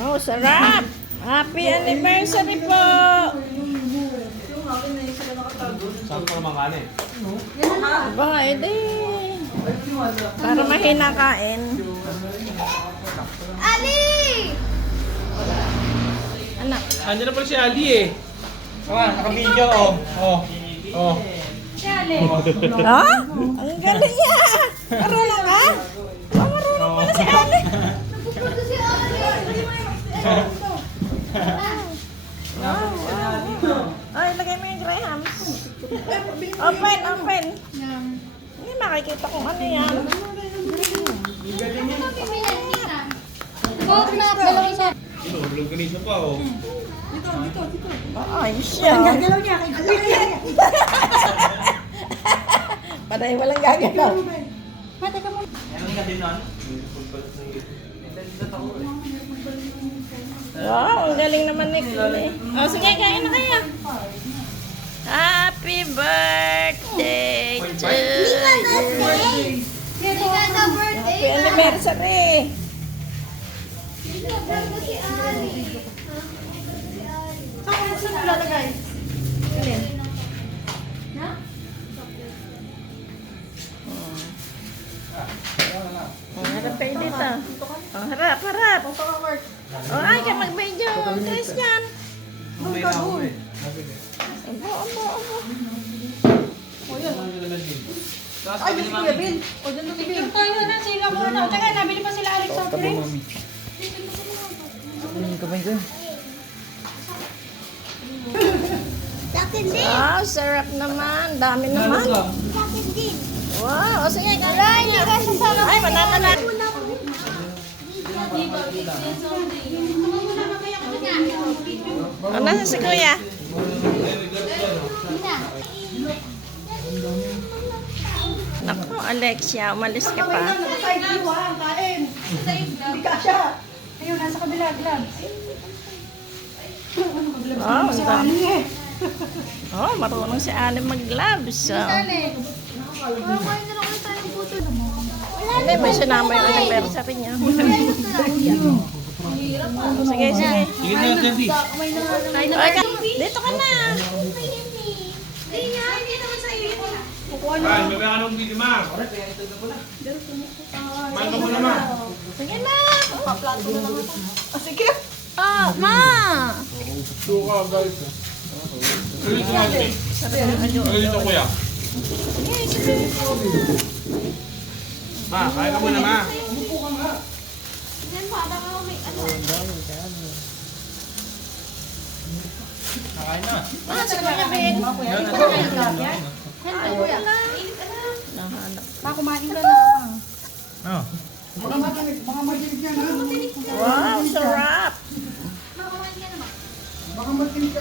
Oh, sarap! Happy anniversary po! Saan pa naman kanin? Ba, edi. Para mahina kain. Ali! Anak. Andiyan na pala si Ali eh. Naka-video oh. Oh. Ha? Ang galing niya! Marunong ka? Oh, marunong pala si Ali. Napupunta si Ali! Wow, wow. Ay, lagay mo yung Graham. Open. Hindi makikita kung ano yan. Huwag na, dalawang isa. Inulog ka nisa pa oh. Ay, siya. Gagalaw niya. Paday walang gagalaw. Mata ka mo. Ano ka din nun? Wow, ang galing naman ni Kuli. Oh, sige, kain na kaya. Happy birthday to you. Hindi ka sa birthday Happy anniversary. Si Ali. Saan mo lalagay? Na? Harap kayo dito. Oh, harap. Oh, ay, ka mag-video. Christian. Abo. Ay, di si Kuya Bill. O, dyan si Bill. Tayo na, sila muna. Tsaka, nabili pa sila Alex soft drinks. Akin din. Wow, sarap naman. Dami naman. Akin din. Wow, o sige, kalain niya. Ay, mananalan. O, nasa si Kuya? Naku, Alexia, umalis ka pa. Side view ha, kain. Hindi ka siya. Ayun, nasa kabila, gloves. Wow, ang dami. Oh, marunong si Ali mag-gloves. Oh. Kumain na lang ulit tayo ng puto. Hindi, may sinama yung anniversary niya. Sige. Sige na, Sandy. Okay, dito ka na. Hindi nga, hindi naman sa'yo yun. Ay, may ka nung video, ma. Mahal ka muna, ma. Sige na. Sige. Oh, ma. Suka, guys. Dito, Sandy. Dito, kuya. Ma, kaya ka muna, ma. Yan pa, baka may ano. Nakain na. Ah, sige na, Ben. Yan, kuya. Init ka na. Nahanap. Pa, kumain ka na. Oh. Baka madinig yan. Wow, sarap. Baka kumain ka naman. Baka madinig ka.